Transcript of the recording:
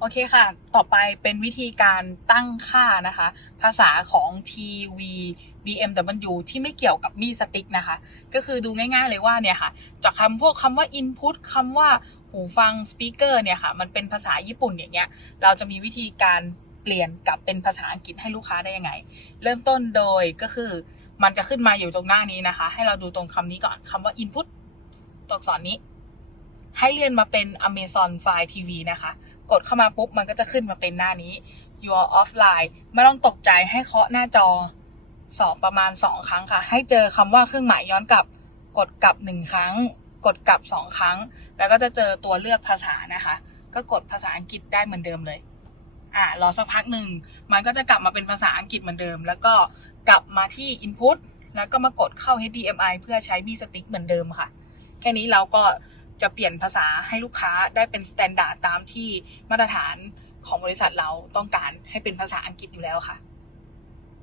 โอเคค่ะ ต่อไปเป็นวิธีการตั้งค่านะคะ ภาษาของ TV BMW ที่ไม่เกี่ยวกับมีสติ๊กนะคะ ก็คือดูง่ายๆเลยว่าเนี่ยค่ะ จากคำพวกคำว่า input คำว่าหูฟัง speaker เนี่ยค่ะ มันเป็นภาษาญี่ปุ่นอย่างเงี้ย เราจะมีวิธีการเปลี่ยนกลับเป็นภาษาอังกฤษให้ลูกค้าได้ยังไง เริ่มต้นโดยก็คือมันจะขึ้นมาอยู่ตรงหน้านี้นะคะ ให้เราดูตรงคำนี้ก่อนคำว่า input ตัวอักษรนี้ ให้เลื่อนมาเป็น Amazon Fire TV นะคะ กดเข้ามาปุ๊บมันก็จะขึ้นมาเป็นหน้านี้ Your Offline ไม่ต้องตกใจให้เคาะหน้าจอสองประมาณ 2 ครั้งค่ะ ให้เจอคำว่าเครื่องหมายย้อนกลับ กดกลับ 1 ครั้ง กดกลับ 2 ครั้ง แล้วก็จะเจอตัวเลือกภาษานะคะ ก็กดภาษาอังกฤษได้เหมือนเดิมเลย อ่ารอสักพักหนึ่ง มันก็จะกลับมาเป็นภาษาอังกฤษเหมือนเดิม แล้วก็กลับมาที่ Input แล้วก็มากดเข้า HDMI เพื่อใช้มีสติ๊กเหมือนเดิมค่ะ แค่นี้เราก็ จะเปลี่ยนภาษาให้ลูกค้าได้เป็นสแตนดาร์ดตามที่มาตรฐานของบริษัทเราต้องการให้เป็นภาษาอังกฤษอยู่แล้วค่ะ